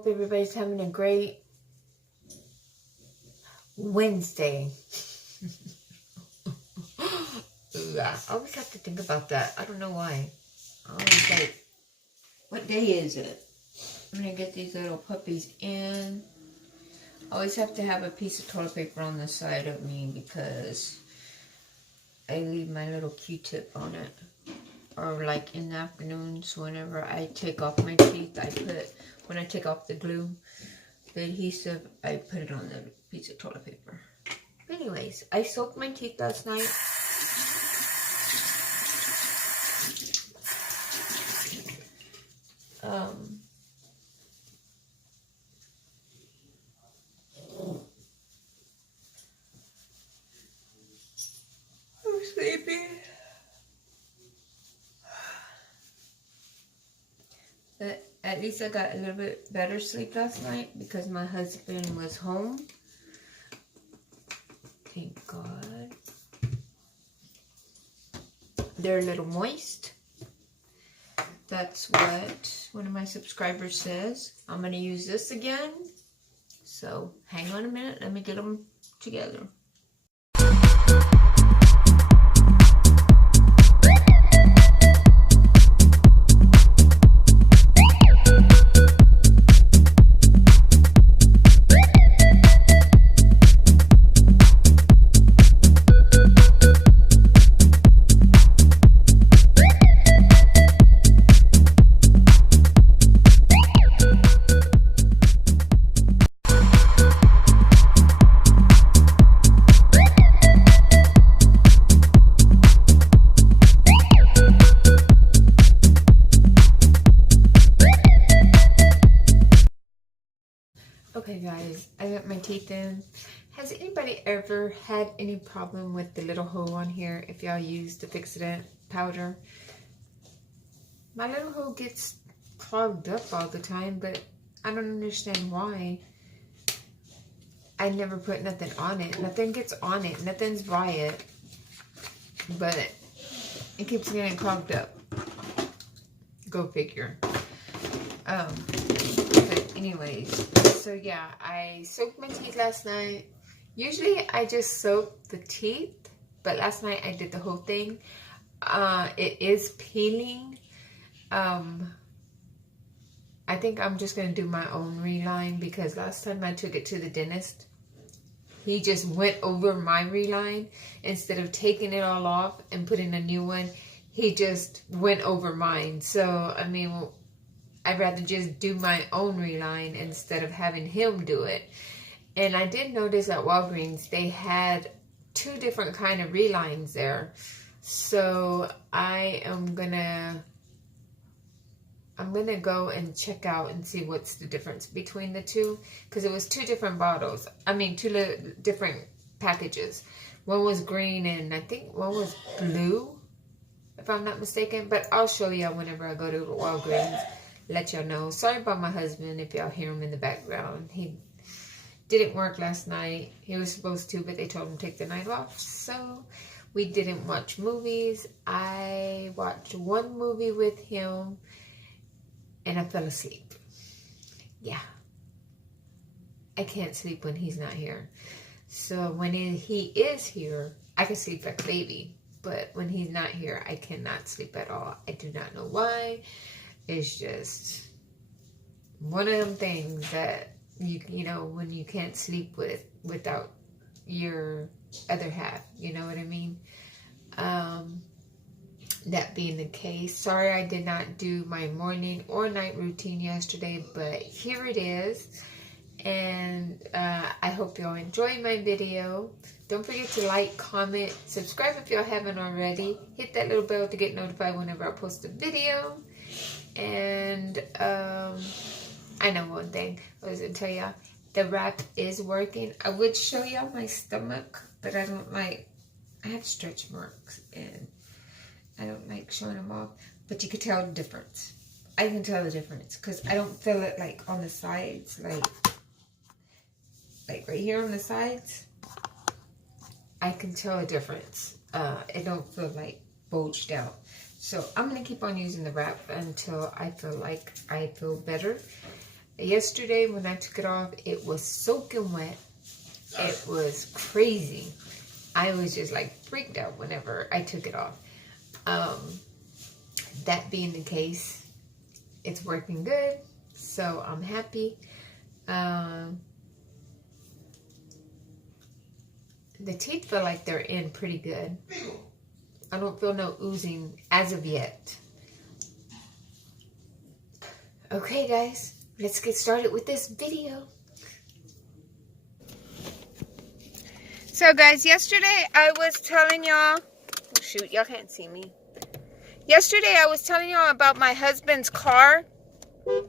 hope everybody's having a great Wednesday. Yeah, I always have to think about that. I don't know why. I always like, what day is it? I'm going to get these little puppies in. I always have to have a piece of toilet paper on the side of me because I leave my little Q-tip on it. Or like in the afternoons, whenever I take off my teeth, when I take off the glue, the adhesive, I put it on the piece of toilet paper. Anyways, I soaked my teeth last night. I'm sleepy. But at least I got a little bit better sleep last night because my husband was home. Thank God. They're a little moist. That's what one of my subscribers says. I'm going to use this again. So hang on a minute. Let me get them together. Okay guys, I got my teeth in. Has anybody ever had any problem with the little hole on here if y'all use the Fix-It powder? My little hole gets clogged up all the time, but I don't understand why. I never put nothing on it. Nothing gets on it. Nothing's by it. But it keeps getting clogged up. Go figure. But anyways, so yeah, I soaked my teeth last night. Usually I just soak the teeth, but last night I did the whole thing. It is peeling. I think I'm just gonna do my own reline because last time I took it to the dentist, he just went over my reline instead of taking it all off and putting a new one. He just went over mine. So I mean, I'd rather just do my own reline instead of having him do it. And I did notice at Walgreens, they had 2 different kind of relines there. So I'm gonna go and check out and see what's the difference between the 2. Because it was 2 different bottles. I mean, 2 different packages. One was green and I think one was blue, if I'm not mistaken. But I'll show y'all whenever I go to Walgreens. Let y'all know. Sorry about my husband if y'all hear him in the background. He didn't work last night. He was supposed to, but they told him to take the night off. So we didn't watch movies. I watched 1 movie with him and I fell asleep. Yeah. I can't sleep when he's not here. So when he is here, I can sleep like a baby. But when he's not here, I cannot sleep at all. I do not know why. It's just one of them things that you know when you can't sleep without your other half, you know what I mean? That being the case, sorry I did not do my morning or night routine yesterday, but here it is. And I hope y'all enjoy my video. Don't forget to like, comment, subscribe if y'all haven't already. Hit that little bell to get notified whenever I post a video. And I know one thing I was gonna tell y'all, the wrap is working. I would show y'all my stomach, but I don't like, I have stretch marks and I don't like showing them off, but you can tell the difference. I can tell the difference because I don't feel it like on the sides, like right here on the sides. I can tell a difference. It don't feel like bulged out. So I'm going to keep on using the wrap until I feel like I feel better. Yesterday when I took it off, it was soaking wet. It was crazy. I was just like freaked out whenever I took it off. That being the case, it's working good, so I'm happy. The teeth feel like they're in pretty good. I don't feel no oozing as of yet. Okay, guys, let's get started with this video. So, guys, yesterday I was telling y'all... Oh, shoot, y'all can't see me. Yesterday I was telling y'all about my husband's car. Or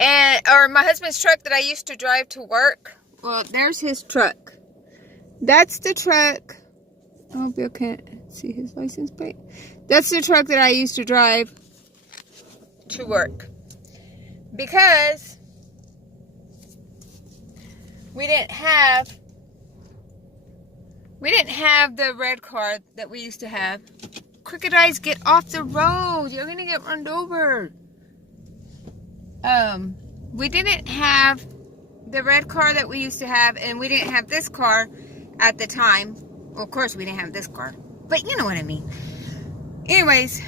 my husband's truck that I used to drive to work. Well, there's his truck. That's the truck. I hope you can't see his license plate. That's the truck that I used to drive to work. Because we didn't have the red car that we used to have. Crooked eyes, get off the road. You're gonna get run over. We didn't have the red car that we used to have, and we didn't have this car at the time. Well, of course we didn't have this car, but you know what I mean. Anyways,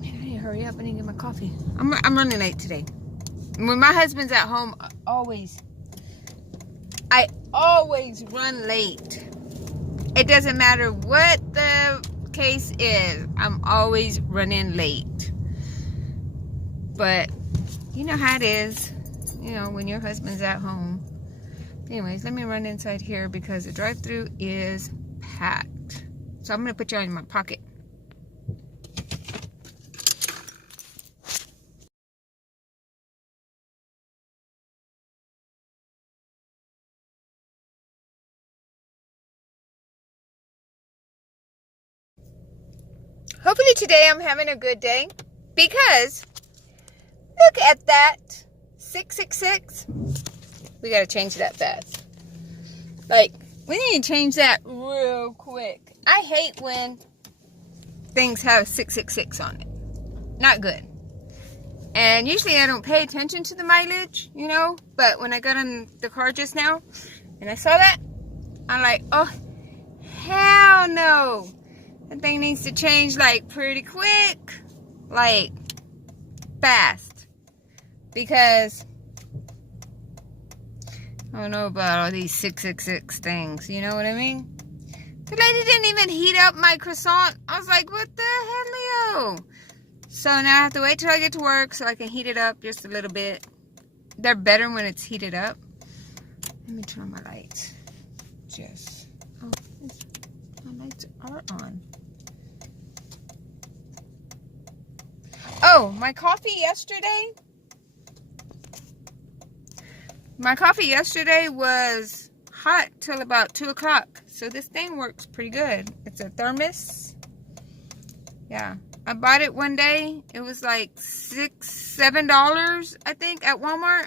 man, I need to hurry up. I need to get my coffee. I'm running late today. When my husband's at home, I always run late. It doesn't matter what the case is. I'm always running late. But you know how it is, you know, when your husband's at home. Anyways, let me run inside here because the drive-thru is packed. So I'm going to put you in my pocket. Hopefully today I'm having a good day because look at that. 666. We got to change that fast. Like, we need to change that real quick. I hate when things have 666 on it. Not good. And usually I don't pay attention to the mileage, you know. But when I got in the car just now and I saw that, I'm like, oh, hell no. That thing needs to change like pretty quick. Like, fast. Because I don't know about all these 666 things. You know what I mean? The lady didn't even heat up my croissant. I was like, what the hell, Leo? So now I have to wait till I get to work so I can heat it up just a little bit. They're better when it's heated up. Let me turn my lights. Oh, my lights are on. Oh, my coffee yesterday. My coffee yesterday was hot till about 2 o'clock. So this thing works pretty good. It's a thermos. Yeah. I bought it one day. It was like $6, $7, I think, at Walmart.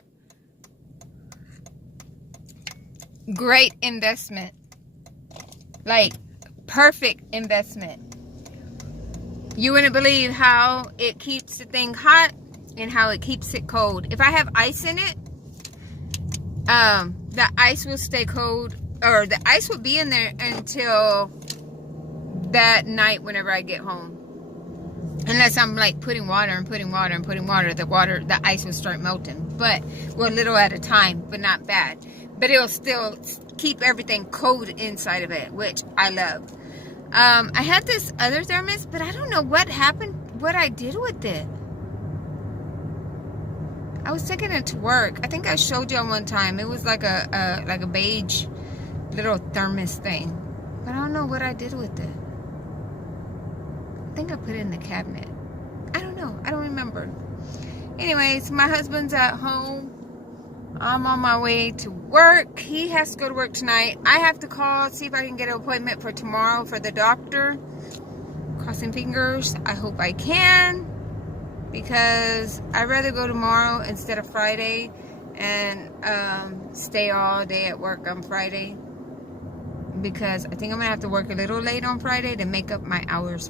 Great investment. Like, perfect investment. You wouldn't believe how it keeps the thing hot and how it keeps it cold. If I have ice in it, the ice will stay cold, or the ice will be in there until that night whenever I get home. Unless I'm like putting water and putting water and putting water, the ice will start melting. But, well, a little at a time, but not bad. But it'll still keep everything cold inside of it, which I love. I had this other thermos, but I don't know what happened, what I did with it. I was taking it to work. I think I showed y'all one time. It was like a beige little thermos thing. But I don't know what I did with it. I think I put it in the cabinet. I don't know. I don't remember. Anyways, my husband's at home. I'm on my way to work. He has to go to work tonight. I have to call, see if I can get an appointment for tomorrow for the doctor. Crossing fingers. I hope I can. Because I'd rather go tomorrow instead of Friday and stay all day at work on Friday. because I think I'm gonna have to work a little late on Friday to make up my hours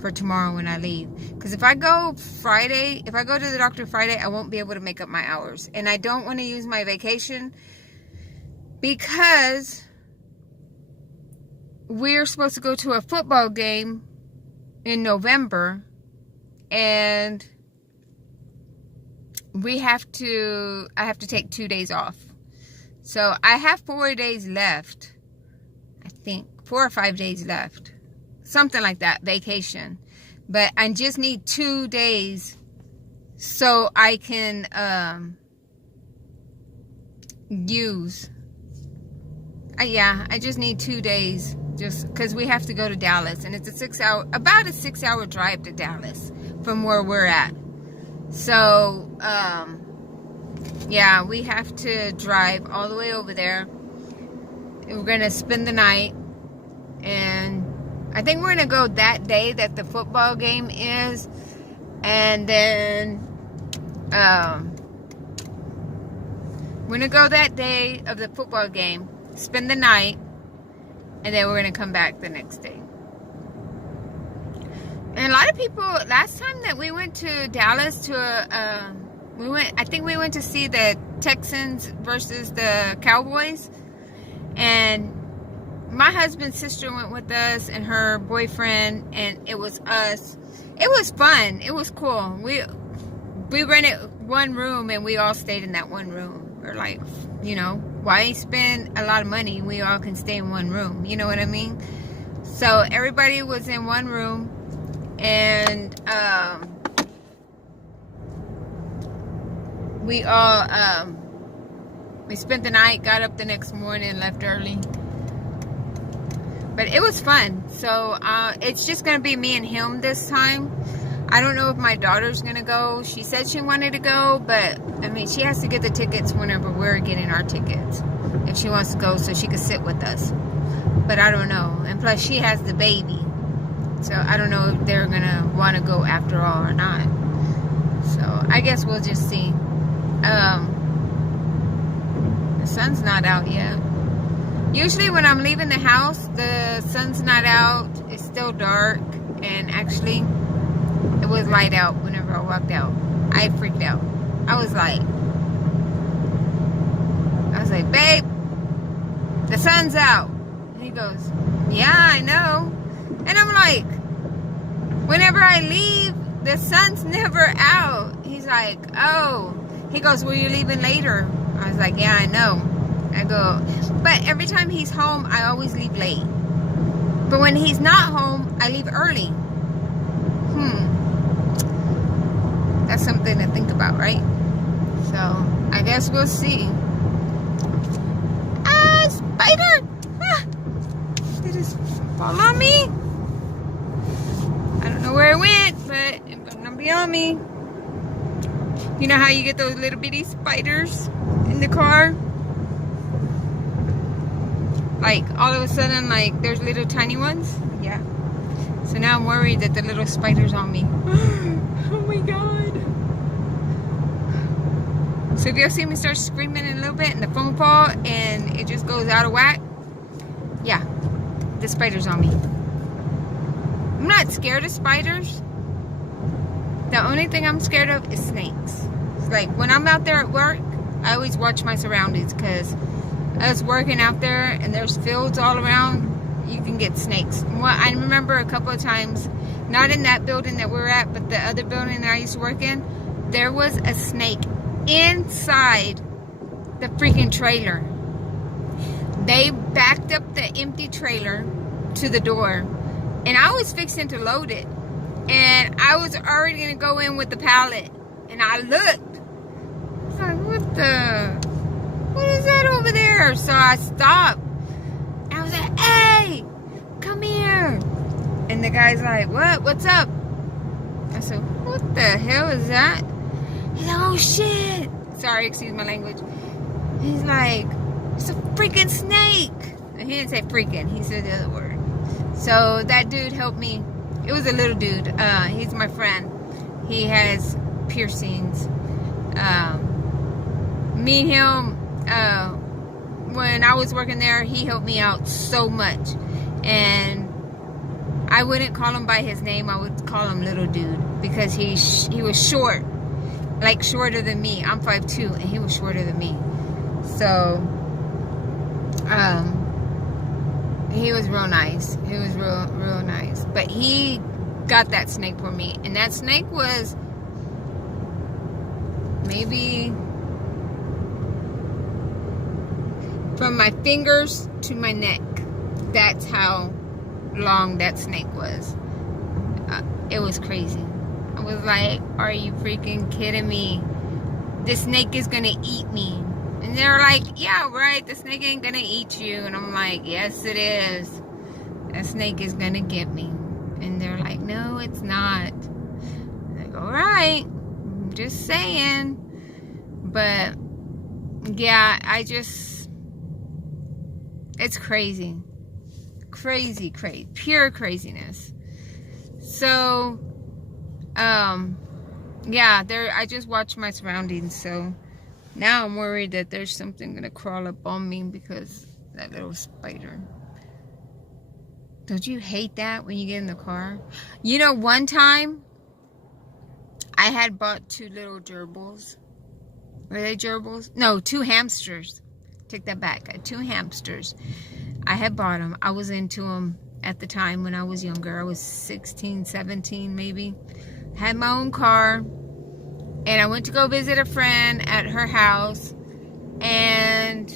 for tomorrow when I leave. Because if I go to the doctor Friday, I won't be able to make up my hours. And I don't want to use my vacation because we're supposed to go to a football game in November, and I have to take 2 days off. So I have 4 days left. I think 4 or 5 days left. Something like that, vacation. But I just need 2 days so I can I just need 2 days just because we have to go to Dallas, and it's about a 6 hour drive to Dallas from where we're at. So yeah, we have to drive all the way over there. We're gonna spend the night, and I think we're gonna go that day that the football game is, and then we're gonna go that day of the football game, spend the night, and then we're gonna come back the next day. And a lot of people, last time that we went to Dallas I think we went to see the Texans versus the Cowboys, and my husband's sister went with us and her boyfriend, and it was us. It was fun. It was cool. We rented one room and we all stayed in that one room. We're like, why spend a lot of money? We all can stay in one room. You know what I mean? So everybody was in one room, and we all we spent the night, got up the next morning, left early. But it was fun. So it's just gonna be me and him this time. I don't know if my daughter's gonna go. She said she wanted to go, but I mean, she has to get the tickets whenever we're getting our tickets, if she wants to go, so she could sit with us. But I don't know. And plus, she has the baby, so I don't know if they're gonna want to go after all or not. So I guess we'll just see. The sun's not out yet. Usually when I'm leaving the house, the sun's not out. It's still dark, and actually it was light out whenever I walked out. I freaked out. I was like, babe, the sun's out. And he goes, yeah, I know. And I'm like, whenever I leave, the sun's never out. He's like, oh. He goes, well, you're leaving later. I was like, yeah, I know. I go, but every time he's home, I always leave late. But when he's not home, I leave early. That's something to think about, right? So I guess we'll see. Spider! Did it just fall on me? I don't know where it went, but it better not be on me. You know how you get those little bitty spiders in the car? Like, all of a sudden, like, there's little tiny ones? Yeah. So now I'm worried that the little spider's on me. Oh my god. So if y'all see me start screaming in a little bit and the phone fall and it just goes out of whack, yeah, the spider's on me. I'm not scared of spiders. The only thing I'm scared of is snakes. It's like when I'm out there at work, I always watch my surroundings, because us working out there and there's fields all around, you can get snakes. Well, I remember a couple of times, not in that building that we're at, but the other building that I used to work in, there was a snake inside the freaking trailer. They backed up the empty trailer to the door, and I was fixing to load it, and I was already gonna go in with the pallet, and I looked. I was like, what is that over there? So I stopped. I was like, hey, come here. And the guy's like, what? What's up? I said, what the hell is that? He's like, oh shit. Sorry, excuse my language. He's like, it's a freaking snake. And he didn't say freaking, he said the other word. So that dude helped me. It was a little dude. He's my friend. He has piercings. Me and him, when I was working there, he helped me out so much. And I wouldn't call him by his name. I would call him little dude, because he was short, like shorter than me. I'm 5'2", and he was shorter than me. So, he was real nice. He was real nice. But he got that snake for me, and that snake was maybe from my fingers to my neck. That's how long that snake was. It was crazy. I was like, are you freaking kidding me? This snake is gonna eat me. And they're like, yeah, right, the snake ain't gonna eat you. And I'm like, yes it is. That snake is gonna get me. And they're like, no, it's not. I'm like, alright, I'm just saying. But yeah, it's crazy. Crazy, pure craziness. So, yeah, I just watched my surroundings, so now I'm worried that there's something gonna crawl up on me because that little spider. Don't you hate that when you get in the car? You know, one time I had bought 2 little gerbils. Were they gerbils? No, 2 hamsters. Take that back. I had 2 hamsters. I had bought them. I was into them at the time when I was younger. I was 16, 17 maybe. Had my own car. And I went to go visit a friend at her house. And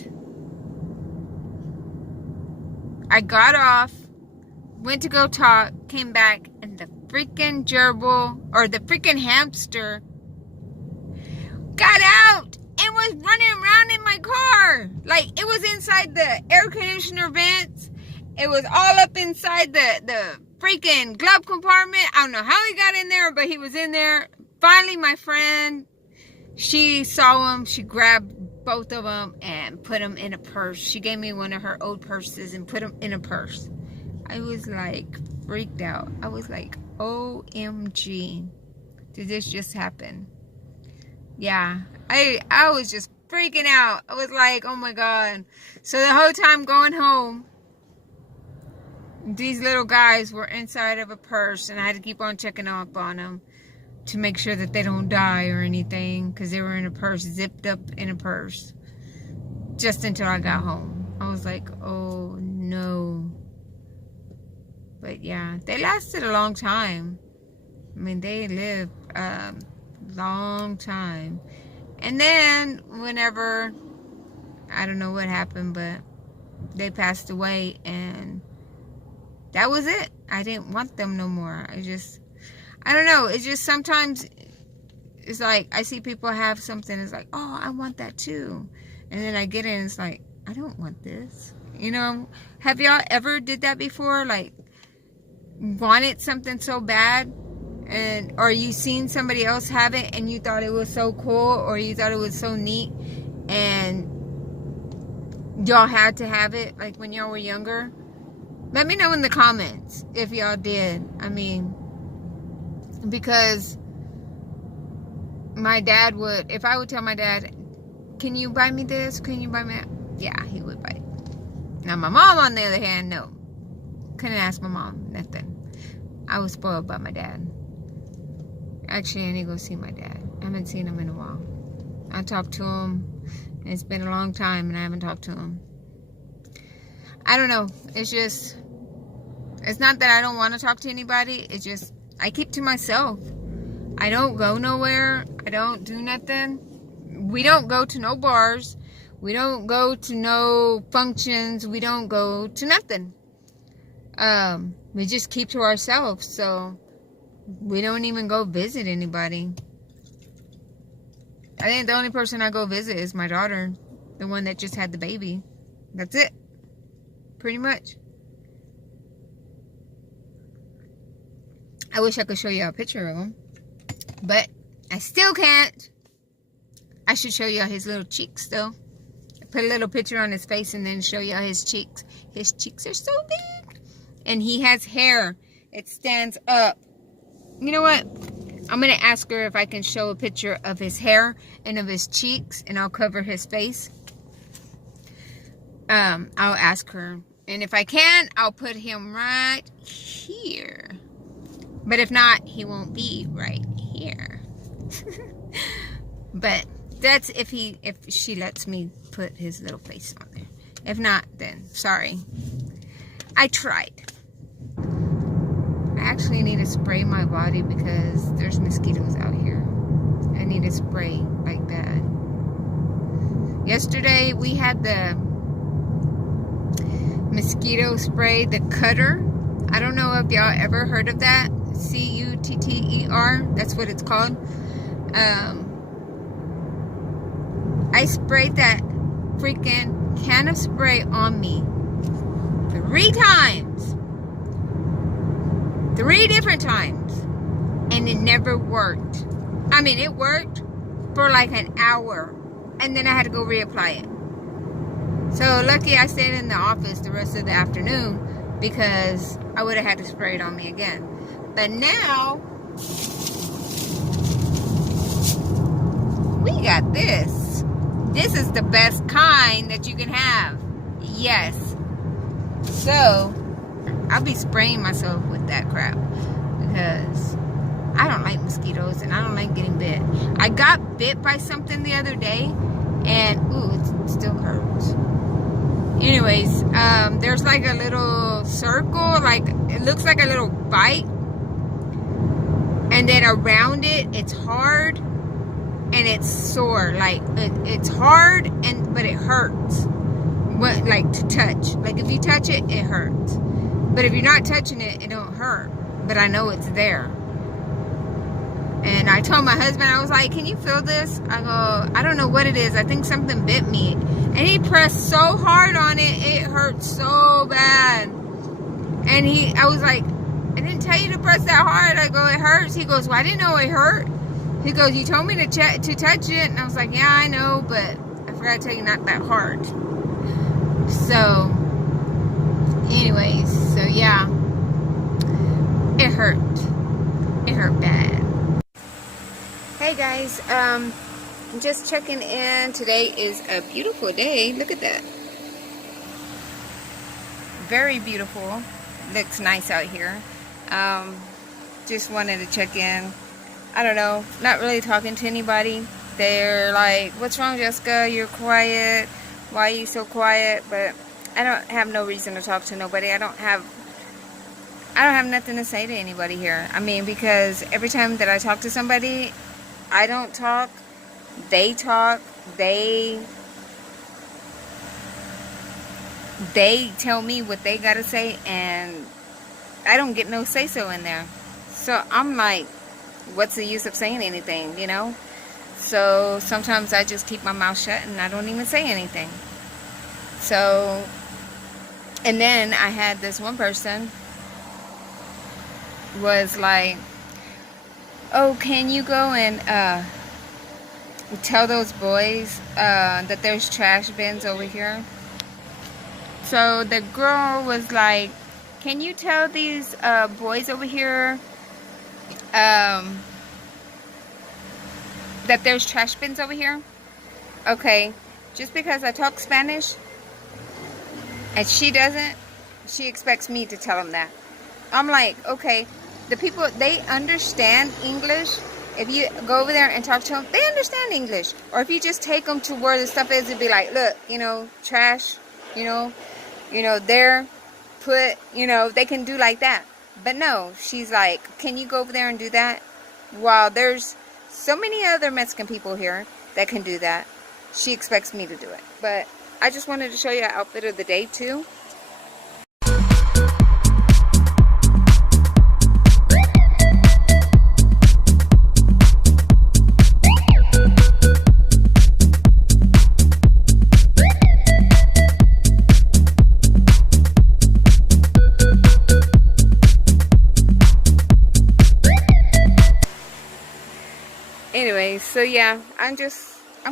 I got off. Went to go talk. Came back. And the freaking gerbil, or the freaking hamster, got out and was running around in my car. Like, it was inside the air conditioner vents. It was all up inside the freaking glove compartment. I don't know how he got in there, but he was in there. Finally, my friend, she saw him. She grabbed both of them and put them in a purse. She gave me one of her old purses and put them in a purse. I was like freaked out. I was like, OMG. Did this just happen? Yeah, I was just freaking out. I was like, oh my God. So the whole time going home, these little guys were inside of a purse, and I had to keep on checking up on them to make sure that they don't die or anything, because they were in a purse, zipped up in a purse, just until I got home. I was like, oh no. But yeah, they lasted a long time. I mean, they lived long time. And then whenever, I don't know what happened, but they passed away, and that was it. I didn't want them no more. I don't know, it's just sometimes it's like I see people have something, it's like, oh, I want that too, and then I get it and it's like, I don't want this, you know. Have y'all ever did that before? Like, wanted something so bad, and or you seen somebody else have it and you thought it was so cool, or you thought it was so neat, and y'all had to have it, like when y'all were younger? Let me know in the comments if y'all did. I mean, because my dad would, if I would tell my dad, can you buy me this? Can you buy me that? Yeah, he would buy it. Now my mom, on the other hand, no. Couldn't ask my mom nothing. I was spoiled by my dad. Actually, I need to go see my dad. I haven't seen him in a while. I talked to him. It's been a long time and I haven't talked to him. I don't know. It's just, it's not that I don't want to talk to anybody. It's just, I keep to myself. I don't go nowhere. I don't do nothing. We don't go to no bars. We don't go to no functions. We don't go to nothing. We just keep to ourselves. So we don't even go visit anybody. I think the only person I go visit is my daughter. The one that just had the baby. That's it. Pretty much. I wish I could show you a picture of him, but I still can't. I should show you his little cheeks though. Put a little picture on his face and then show you his cheeks. His cheeks are so big. And he has hair. It stands up. You know what? I'm going to ask her if I can show a picture of his hair and of his cheeks, and I'll cover his face. I'll ask her. And if I can, I'll put him right here. But if not, he won't be right here. But that's if she lets me put his little face on there. If not, then sorry. I tried. I actually need to spray my body because there's mosquitoes out here. I need to spray like that. Yesterday we had the mosquito spray, the cutter. I don't know if y'all ever heard of that. C-U-T-T-E-R. That's what it's called. I sprayed that freaking can of spray on me 3 times. 3 different times. And it never worked. I mean, it worked for like an hour. And then I had to go reapply it. So lucky I stayed in the office the rest of the afternoon because I would have had to spray it on me again. But now we got this. This is the best kind that you can have. Yes. So I'll be spraying myself with that crap because I don't like mosquitoes and I don't like getting bit. I got bit by something the other day and ooh, it still hurts. Anyways, there's like a little circle, like it looks like a little bite, and then around it, it's hard and it's sore. Like it's hard but it hurts. What, like to touch? Like if you touch it, it hurts. But if you're not touching it, it don't hurt. But I know it's there. And I told my husband, I was like, can you feel this? I go, I don't know what it is. I think something bit me. And he pressed so hard on it, it hurt so bad. And I was like, I didn't tell you to press that hard. I go, it hurts. He goes, well, I didn't know it hurt. He goes, you told me to touch it. And I was like, yeah, I know, but I forgot to tell you not that hard. So, anyways, so yeah, it hurt. It hurt bad. Hey guys, I'm just checking in. Today is a beautiful day. Look at that. Very beautiful. Looks nice out here. Just wanted to check in. I don't know, not really talking to anybody. They're like, what's wrong, Jessica? You're quiet. Why are you so quiet? But I don't have no reason to talk to nobody. I don't have nothing to say to anybody here. I mean, because every time that I talk to somebody, I don't talk, they talk, they tell me what they gotta say, and I don't get no say-so in there. So I'm like, what's the use of saying anything, you know? So sometimes I just keep my mouth shut and I don't even say anything. So, and then I had this one person was like, oh, can you go and tell those boys that there's trash bins over here? So the girl was like, can you tell these boys over here that there's trash bins over here? Okay, just because I talk Spanish and she doesn't, she expects me to tell them that. I'm like, okay, the people, they understand English. If you go over there and talk to them, they understand English. Or if you just take them to where the stuff is and be like, look, you know, trash, you know, there, put, you know, they can do like that. But no, she's like, can you go over there and do that? While there's so many other Mexican people here that can do that, she expects me to do it. But I just wanted to show you an outfit of the day too. Anyways, so yeah, I'm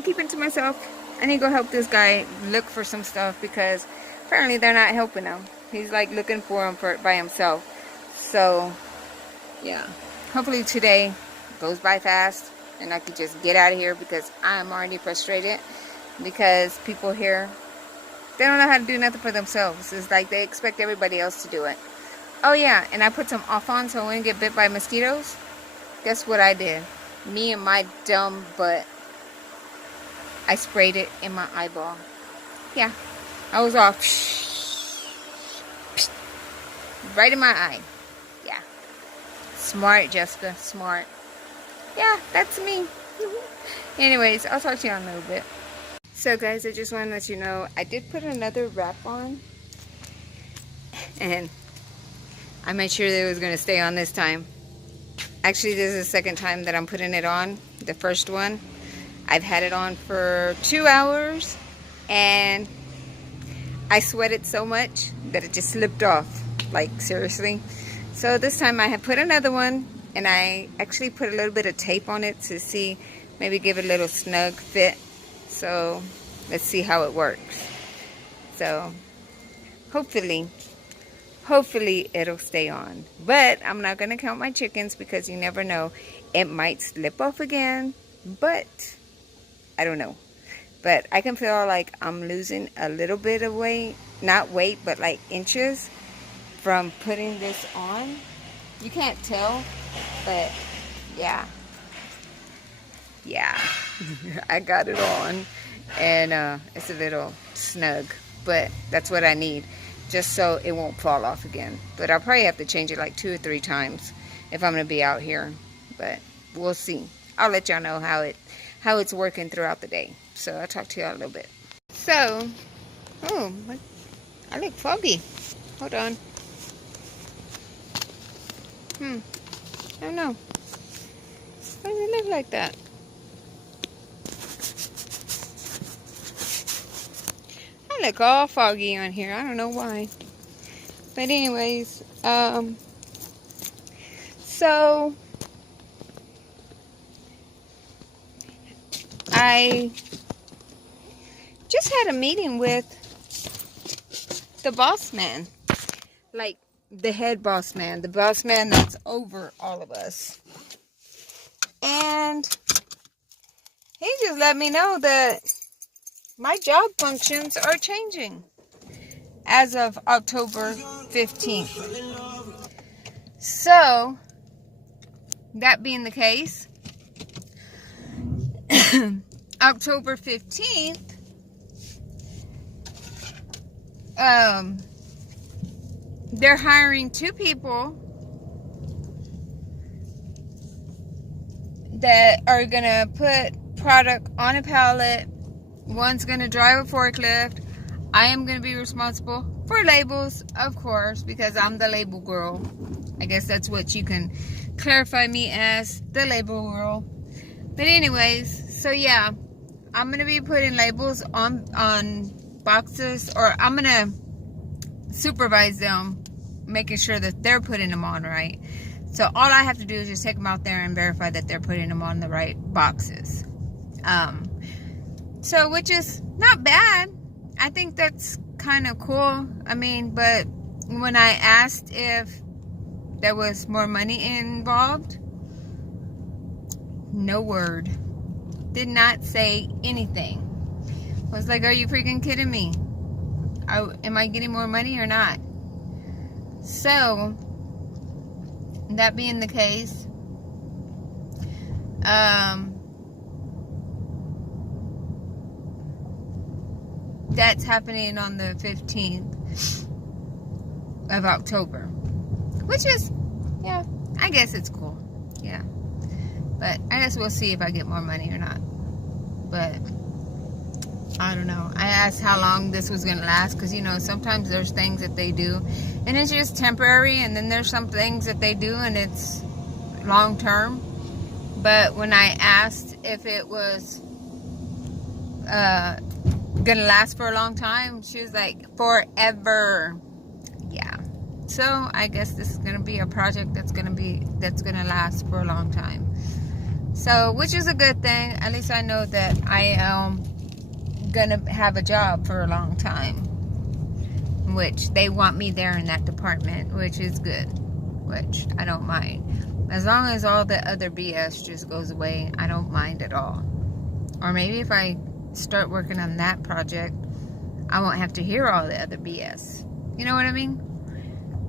keeping to myself. I need to go help this guy look for some stuff because apparently they're not helping him. He's like looking for him by himself. So yeah, hopefully today goes by fast and I can just get out of here because I'm already frustrated because people here They don't know how to do nothing for themselves. It's like they expect everybody else to do it. Oh yeah, and I put some off on so I wouldn't get bit by mosquitoes. Guess what I did? Me and my dumb butt. I sprayed it in my eyeball. Yeah, I was off. Right in my eye. Yeah. Smart, Jessica. Smart. Yeah, that's me. Anyways, I'll talk to you in a little bit. So guys, I just want to let you know, I did put another wrap on. And I made sure that it was going to stay on this time. Actually, this is the second time that I'm putting it on. The first one, I've had it on for 2 hours. And I sweated so much that it just slipped off. Like, seriously. So this time I have put another one. And I actually put a little bit of tape on it to see, maybe give it a little snug fit. So let's see how it works. So hopefully it'll stay on. But I'm not going to count my chickens because you never know. It might slip off again. But I don't know. But I can feel like I'm losing a little bit of weight. Not weight, but like inches from putting this on. You can't tell. But yeah. Yeah. I got it on. And it's a little snug. But that's what I need. Just so it won't fall off again. But I'll probably have to change it like 2 or 3 times if I'm going to be out here. But we'll see. I'll let y'all know how it's working throughout the day. So I'll talk to y'all a little bit. So, oh, I look foggy. Hold on. I don't know. Why does it look like that? I look all foggy on here. I don't know why. But anyways, so I just had a meeting with the boss man. Like the head boss man. The boss man that's over all of us. And he just let me know that my job functions are changing as of October 15th. So, that being the case, October 15th, they're hiring 2 people that are gonna put product on a pallet. One's gonna drive a forklift. I am gonna be responsible for labels, of course, because I'm the label girl. I guess that's what you can clarify me as, the label girl. But anyways, so yeah, I'm gonna be putting labels on boxes, or I'm gonna supervise them, making sure that they're putting them on right. So all I have to do is just take them out there and verify that they're putting them on the right boxes. So, which is not bad. I think that's kind of cool. I mean, but when I asked if there was more money involved, no word. Did not say anything. I was like, are you freaking kidding me? Am I getting more money or not? So, that being the case, that's happening on the 15th of October. Which is, yeah, I guess it's cool. Yeah. But I guess we'll see if I get more money or not. But I don't know. I asked how long this was going to last, because, you know, sometimes there's things that they do and it's just temporary, and then there's some things that they do and it's long term. But when I asked if it was going to last for a long time, she was like, forever. Yeah. So I guess this is going to be a project that's going to last for a long time. So, which is a good thing. At least I know that I am gonna have a job for a long time, which they want me there in that department, which is good, which I don't mind. As long as all the other BS just goes away, I don't mind at all. Or maybe if I start working on that project, I won't have to hear all the other BS. You know what I mean?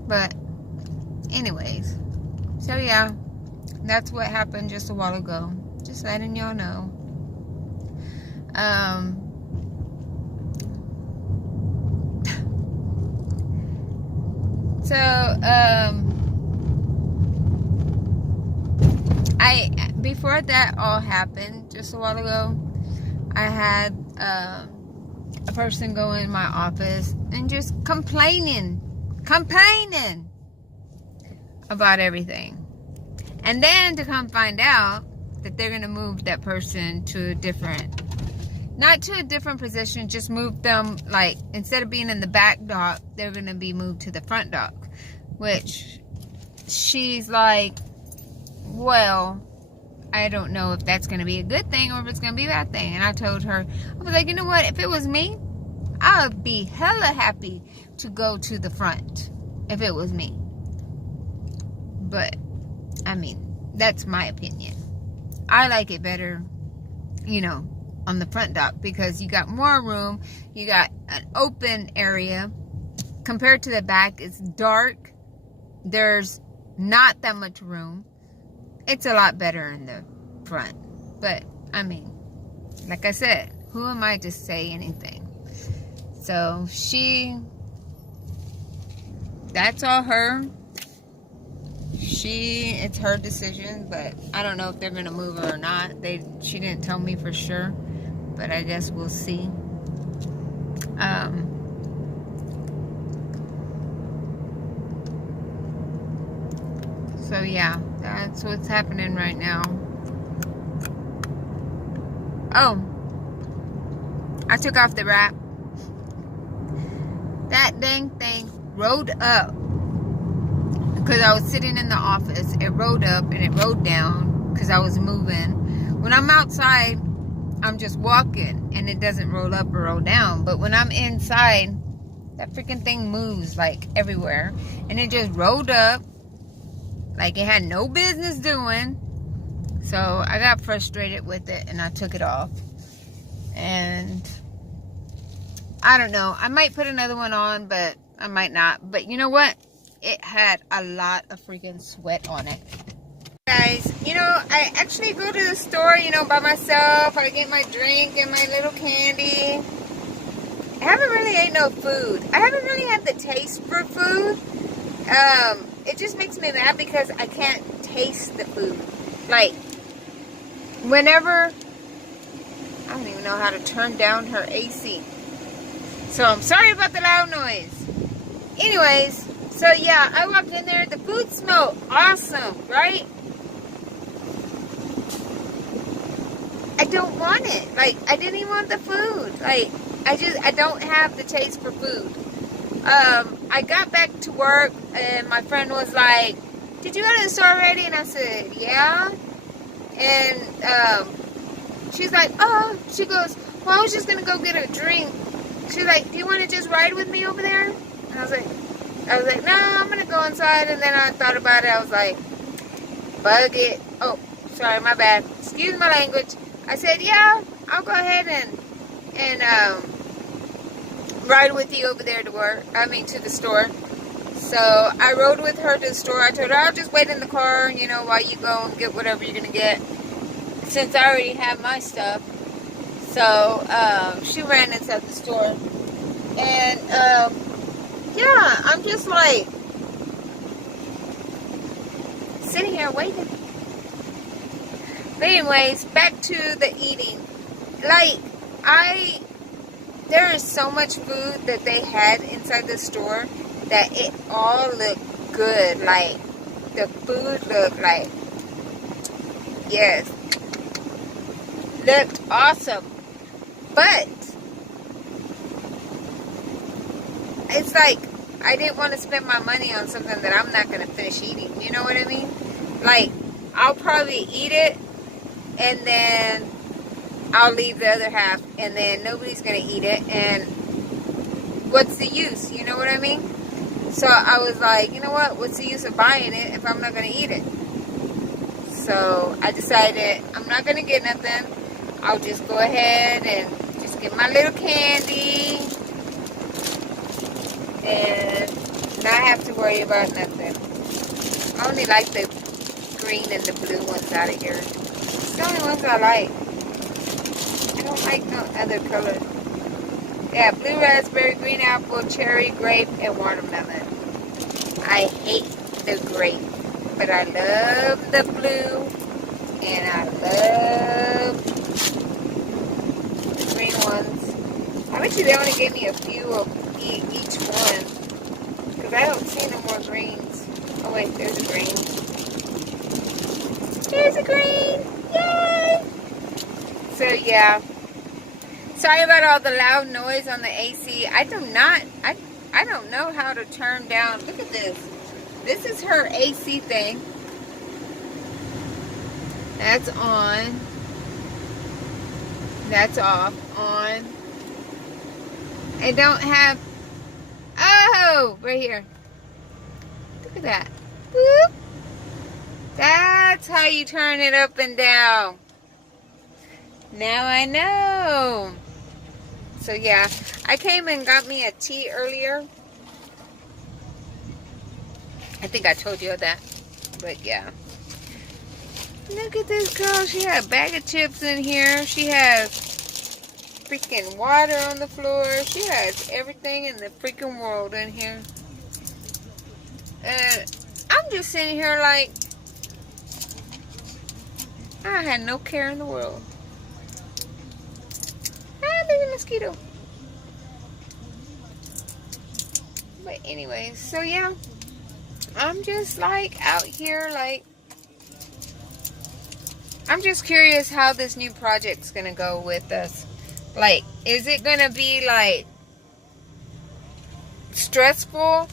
But anyways, so yeah, that's what happened just a while ago. Just letting y'all know. Before that all happened just a while ago, I had a person go in my office and just complaining about everything. And then to come find out that they're going to move that person to a different, not to a different position, just move them, like, instead of being in the back dock, they're going to be moved to the front dock. Which, she's like, well, I don't know if that's going to be a good thing or if it's going to be a bad thing. And I told her, I was like, you know what, if it was me, I would be hella happy to go to the front if it was me. But, I mean, that's my opinion. I like it better, you know, on the front dock, because you got more room, you got an open area. Compared to the back, it's dark, there's not that much room. It's a lot better in the front. But, I mean, like I said, who am I to say anything? So, that's all her. It's her decision, but I don't know if they're going to move her or not. She didn't tell me for sure, but I guess we'll see. So yeah, that's what's happening right now. Oh, I took off the wrap. That dang thing rolled up. Because I was sitting in the office. It rolled up and it rolled down because I was moving. When I'm outside, I'm just walking and it doesn't roll up or roll down. But when I'm inside, that freaking thing moves like everywhere. And it just rolled up like it had no business doing. So I got frustrated with it and I took it off. And I don't know. I might put another one on, but I might not. But you know what? It had a lot of freaking sweat on it. Guys, you know, I actually go to the store, you know, by myself. I get my drink and my little candy. I haven't really ate no food. I haven't really had the taste for food. It just makes me mad because I can't taste the food. Like, whenever, I don't even know how to turn down her AC. So I'm sorry about the loud noise. Anyways, so yeah, I walked in there. The food smelled awesome, right? I don't want it. Like, I didn't even want the food. Like, I don't have the taste for food. I got back to work and my friend was like, did you go to the store already? And I said, yeah. And she's like, oh, she goes, well, I was just going to go get a drink. She's like, do you want to just ride with me over there? And I was like, no, I'm going to go inside. And then I thought about it. I was like, bug it. Oh, sorry, my bad. Excuse my language. I said, yeah, I'll go ahead and ride with you over there to to the store. So I rode with her to the store. I told her I'll just wait in the car, you know, while you go and get whatever you're going to get, since I already have my stuff. So she ran inside the store. And yeah, I'm just like sitting here waiting. But anyways, back to the eating. Like, there is so much food that they had inside the store that it all looked good. Like, the food looked like, yes, looked awesome. But it's like, I didn't want to spend my money on something that I'm not going to finish eating. You know what I mean? Like, I'll probably eat it and then I'll leave the other half and then nobody's going to eat it. And what's the use? You know what I mean? So I was like, you know what? What's the use of buying it if I'm not going to eat it? So I decided I'm not going to get nothing. I'll just go ahead and just get my little candy and not have to worry about nothing. I only like the green and the blue ones out of here. It's the only ones I like. I don't like no other color. Yeah, blue raspberry, green apple, cherry, grape, and watermelon. I hate the grape, but I love the blue, and I love the green ones. I bet you they only gave me a few of each one, because I don't see no more greens. Oh wait, there's a green. There's a green! Yay! So yeah. Sorry about all the loud noise on the AC. I don't know how to turn down. Look at this. This is her AC thing. That's on. That's off. On. I don't have... Oh! Right here. Look at that. Whoop. That's how you turn it up and down. Now I know. So yeah, I came and got me a tea earlier. I think I told you that. But yeah. Look at this girl. She had a bag of chips in here. She has freaking water on the floor. She has everything in the freaking world in here. I'm just sitting here like I had no care in the world. Ah, there's a mosquito. But anyways, so yeah. I'm just like out here like I'm just curious how this new project's gonna go with us. Like, is it gonna be like stressful?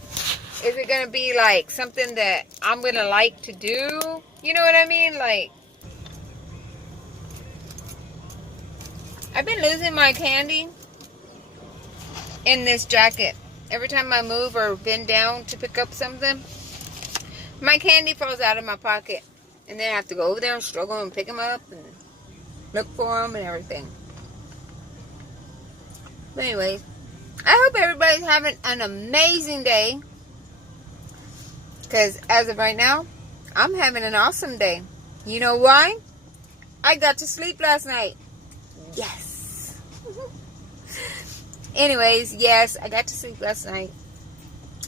Is it gonna be like something that I'm gonna like to do? You know what I mean? Like, I've been losing my candy in this jacket. Every time I move or bend down to pick up something, my candy falls out of my pocket. And then I have to go over there and struggle and pick them up and look for them and everything. But anyways, I hope everybody's having an amazing day. Because as of right now, I'm having an awesome day. You know why? I got to sleep last night. Yes. Anyways, yes, I got to sleep last night.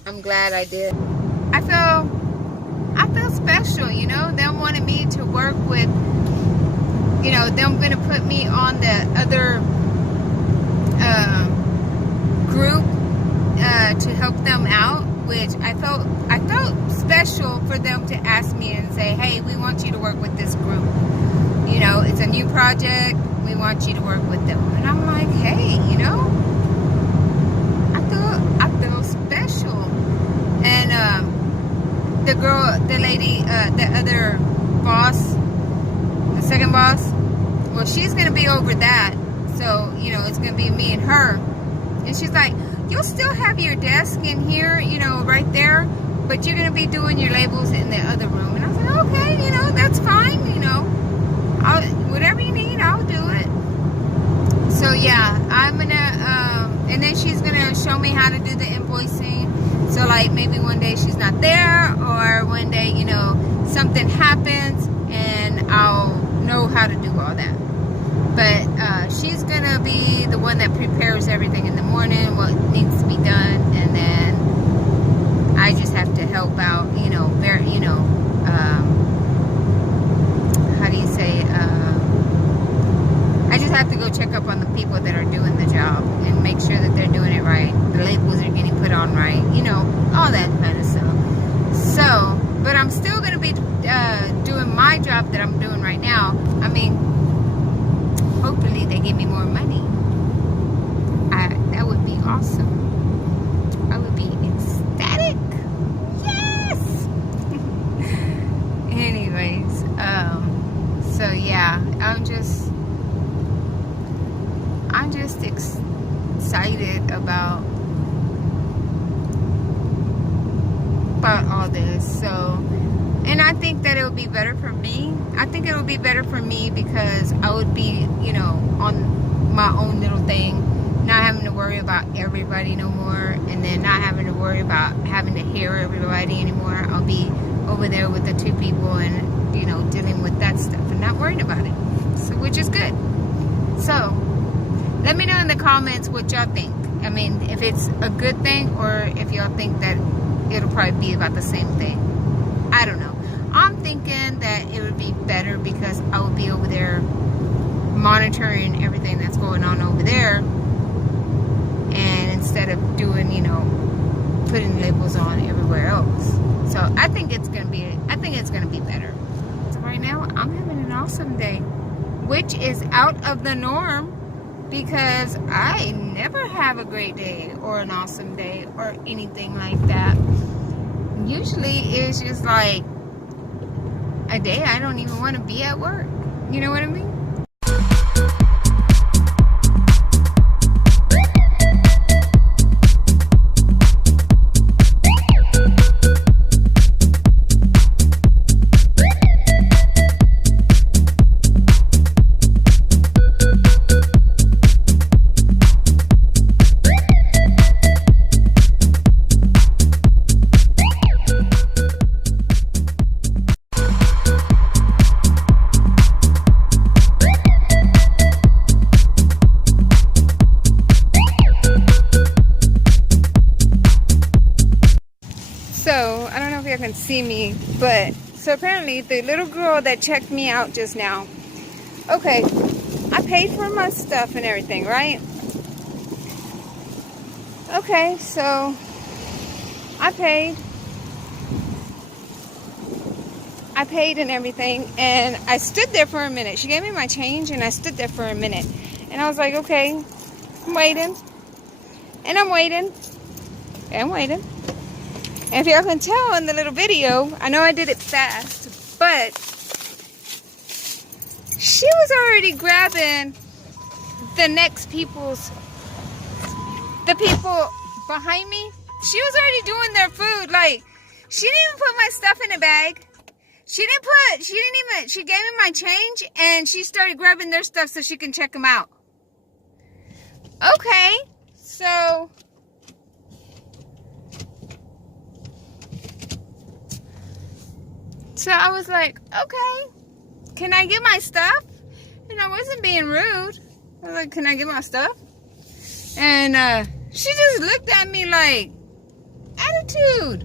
I'm glad I did. I feel special, you know. Them wanted me to work with, you know, them gonna put me on the other group to help them out, which I felt special for them to ask me and say, hey, we want you to work with this group. You know, it's a new project. We want you to work with them. And I'm like, hey, you know, I feel special. And the girl, the lady, the other boss, the second boss, well, she's gonna be over that. So, you know, it's gonna be me and her. And she's like, you'll still have your desk in here, you know, right there, but you're gonna be doing your labels in the other room. And I was like, okay, you know, that's fine, you know, whatever you need, I'll do it. So yeah, I'm gonna, and then she's gonna show me how to do the invoicing. So like maybe one day she's not there, or one day, you know, something happens and I'll know how to do all that. But she's gonna be the one that prepares everything in the morning, what needs to be done, and then I just have to help out, you know, how do you say, I just have to go check up on the people that are doing the job and make sure that they're doing it right, the labels are getting put on right, you know, all that kind of stuff. So, but I'm still gonna be doing my job that I'm doing right now. I mean, hopefully they give me more money. That would be awesome. I would be ecstatic. Yes. Anyways, so yeah, I'm just excited about all this. So, and I think that it would be better for me. I think it would be better for me because I would be, you know, on my own little thing, not having to worry worry about everybody no more, and then not having to worry about having to hear everybody anymore. I'll be over there with the 2 people and, you know, dealing with that stuff and not worrying about it. So, which is good. So, let me know in the comments what y'all think. I mean, if it's a good thing or if y'all think that it'll probably be about the same thing. I don't know. I'm thinking that it would be better because I would be over there monitoring everything that's going on over there, and instead of doing, you know, putting labels on everywhere else. So I think it's gonna be better. So right now I'm having an awesome day, which is out of the norm because I never have a great day or an awesome day or anything like that. Usually it's just like a day I don't even want to be at work. You know what I mean? So, I don't know if you can see me, but so apparently the little girl that checked me out just now, okay, I paid for my stuff and everything, right? Okay, so I paid and everything, and I stood there for a minute. She gave me my change and I stood there for a minute, and I was like, okay, I'm waiting, and I'm waiting, and I'm waiting. And if y'all can tell in the little video, I know I did it fast, but she was already grabbing the next the people behind me. She was already doing their food. Like, she didn't even put my stuff in a bag. She gave me my change and she started grabbing their stuff so she can check them out. Okay, so I was like, okay, can I get my stuff? And I wasn't being rude. I was like, can I get my stuff? And she just looked at me like, attitude.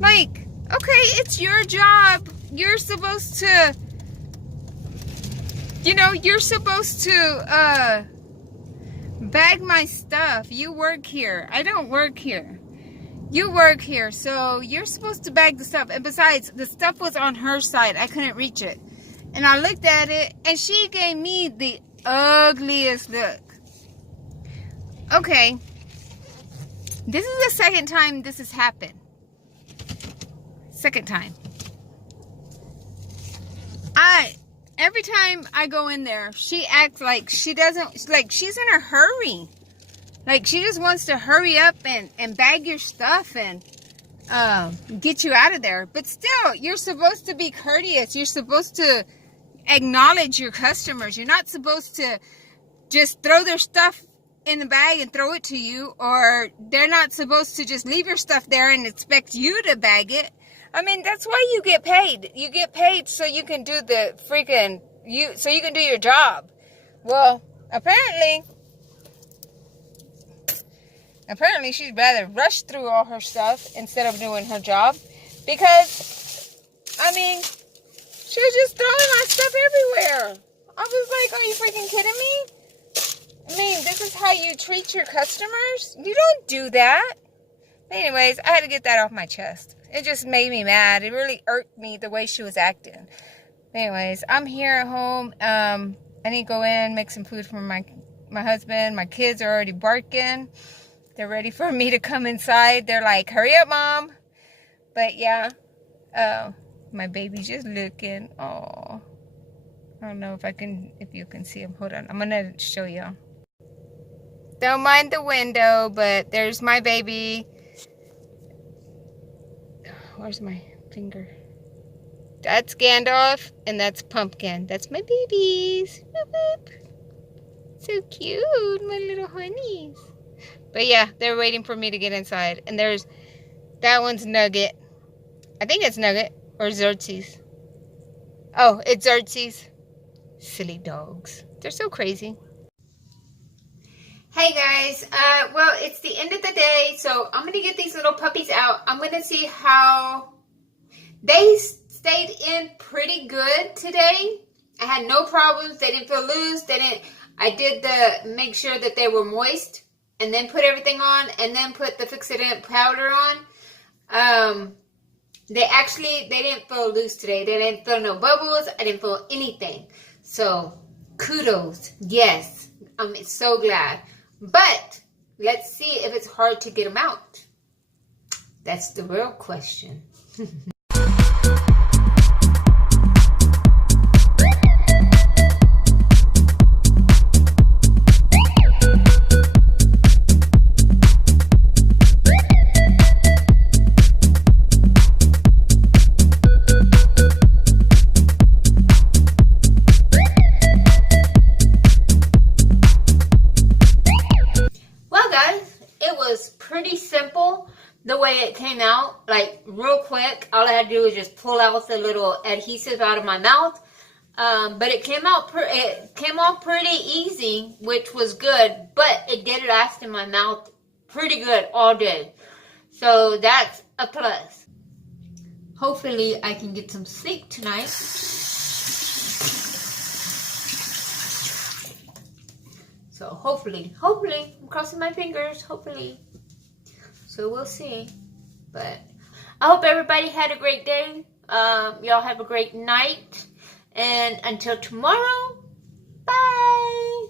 Like, okay, it's your job. You're supposed to, you know, bag my stuff. You work here. I don't work here. You work here, so you're supposed to bag the stuff. And besides, the stuff was on her side. I couldn't reach it. And I looked at it, and she gave me the ugliest look. Okay. This is the second time this has happened. Second time. Every time I go in there, she acts like she doesn't, like she's in a hurry. Like, she just wants to hurry up and bag your stuff and get you out of there. But still, you're supposed to be courteous. You're supposed to acknowledge your customers. You're not supposed to just throw their stuff in the bag and throw it to you. Or they're not supposed to just leave your stuff there and expect you to bag it. I mean, that's why you get paid. You get paid so you can do the freaking, so you can do your job. Well, apparently she'd rather rush through all her stuff instead of doing her job. Because, I mean, she was just throwing my stuff everywhere. I was like, are you freaking kidding me? I mean, this is how you treat your customers? You don't do that. Anyways, I had to get that off my chest. It just made me mad. It really irked me the way she was acting. Anyways, I'm here at home. I need to go in, make some food for my husband. My kids are already barking. They're ready for me to come inside. They're like, hurry up, Mom. But yeah, my baby's just looking. Oh, I don't know if you can see him. Hold on, I'm gonna show y'all. Don't mind the window, but there's my baby. Where's my finger? That's Gandalf, and that's Pumpkin. That's my babies. Whoop, whoop. So cute, my little honeys. But yeah, they're waiting for me to get inside. And there's, that one's Nugget. I think it's Nugget or Xerxes. Oh, it's Xerxes. Silly dogs. They're so crazy. Hey guys, well, it's the end of the day, so I'm going to get these little puppies out. I'm going to see how they stayed in pretty good today. I had no problems. They didn't feel loose. I did make sure that they were moist and then put everything on and then put the Fix-It powder on. They didn't feel loose today. They didn't feel no bubbles. I didn't feel anything. So, kudos. Yes, I'm so glad. But, let's see if it's hard to get them out. That's the real question. Pretty simple the way it came out, like real quick. All I had to do was just pull out the little adhesive out of my mouth, but it came off pretty easy, which was good. But it did last in my mouth pretty good all day, so that's a plus. Hopefully I can get some sleep tonight. So hopefully, I'm crossing my fingers, hopefully. So we'll see. But I hope everybody had a great day. Y'all have a great night. And until tomorrow, bye.